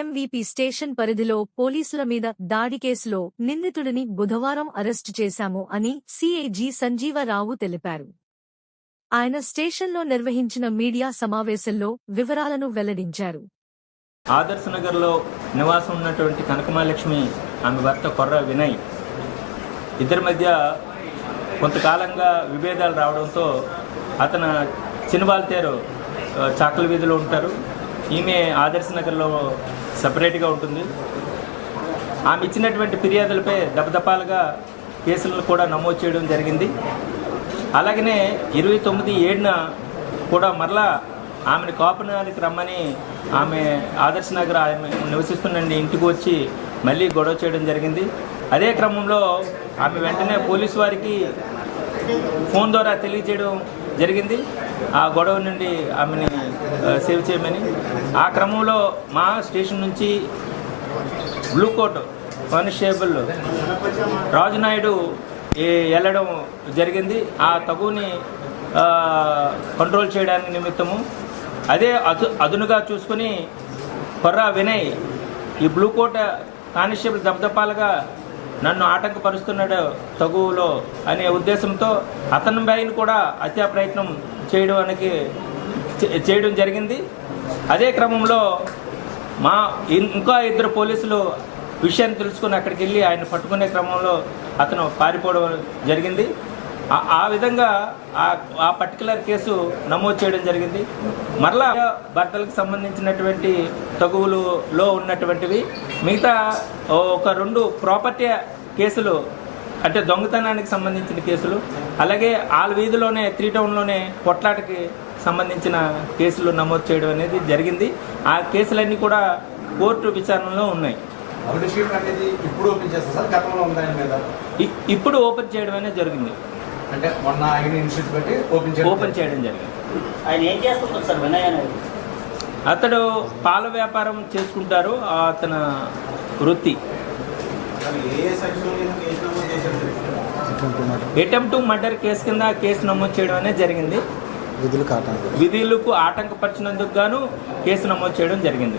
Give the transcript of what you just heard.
MVP station పరిధిలో పోలీసుల మీద దాడి కేసులో నిందితుడిని బుధవారం అరెస్టు చేశాము అని సీఐజీ సంజీవరావు తెలిపారు. ఆయన స్టేషన్లో నిర్వహించిన మీడియా సమావేశంలో వివరాలను వెల్లడించారు. ఆదర్శ్ నగర్లో నివాసం ఉన్నటువంటి కనకమహాలక్ష్మి, ఆమె భర్త కొర్ర వినయ్ ఇద్దరి మధ్య కొంతకాలంగా విభేదాలు రావడంతో అతను చిన్నబాల్తేరు చాకల వీధిలో ఉంటారు. ఈమె ఆదర్శ్ నగర్లో సపరేట్గా ఉంటుంది. ఆమె ఇచ్చినటువంటి ఫిర్యాదులపై దపదపాలుగా కేసులను కూడా నమోదు చేయడం జరిగింది. అలాగనే 29/7 కూడా మరలా ఆమెను కాపునానికి రమ్మని ఆమె ఆదర్శ్ నగర్ ఆమె నివసిస్తున్న ఇంటికి వచ్చి మళ్ళీ గొడవ చేయడం జరిగింది. అదే క్రమంలో ఆమె వెంటనే పోలీసు వారికి ఫోన్ ద్వారా తెలియజేయడం జరిగింది ఆ గొడవ నుండి ఆమెని సేవ్ చేయమని. ఆ క్రమంలో మా స్టేషన్ నుంచి బ్లూ కోట్ కానిస్టేబుల్ రాజునాయుడు వెళ్ళడం జరిగింది ఆ తగుని కంట్రోల్ చేయడానికి నిమిత్తము. అదే అదునుగా చూసుకుని కొర్ర వినయ్ ఈ బ్లూ కోట్ కానిస్టేబుల్ దప్దపాలుగా నన్ను ఆటంకపరుస్తున్నాడు తగువులో అనే ఉద్దేశంతో అతని పైన కూడా హత్యా ప్రయత్నం చేయడం జరిగింది. అదే క్రమంలో మా ఇంకా 2 పోలీసులు విషయాన్ని తెలుసుకుని అక్కడికి వెళ్ళి ఆయన పట్టుకునే క్రమంలో అతను పారిపోవడం జరిగింది. ఆ విధంగా ఆ పర్టికులర్ కేసు నమోదు చేయడం జరిగింది. మరలా భర్తలకు సంబంధించినటువంటి తగువులలో ఉన్నటువంటివి మిగతా ఒక 2 ప్రాపర్టీ కేసులు అంటే దొంగతనానికి సంబంధించిన కేసులు, అలాగే ఆల వీధిలోనే 3 టౌన్లోనే కొట్లాటకి సంబంధించిన కేసులు నమోదు చేయడం అనేది జరిగింది. ఆ కేసులన్నీ కూడా కోర్టు విచారణలో ఉన్నాయి. ఇప్పుడు ఓపెన్ చేయడం అనేది జరిగింది. ఓపెన్ చేయడం జరిగింది. అతడు పాల వ్యాపారం చేసుకుంటారు. అతని వృత్తి అటెంప్ట్ టు మర్డర్ కేసు కింద కేసు నమోదు చేయడం అనేది జరిగింది. విధులకు ఆటంకపరిచినందుకు గాను కేసు నమోదు చేయడం జరిగింది.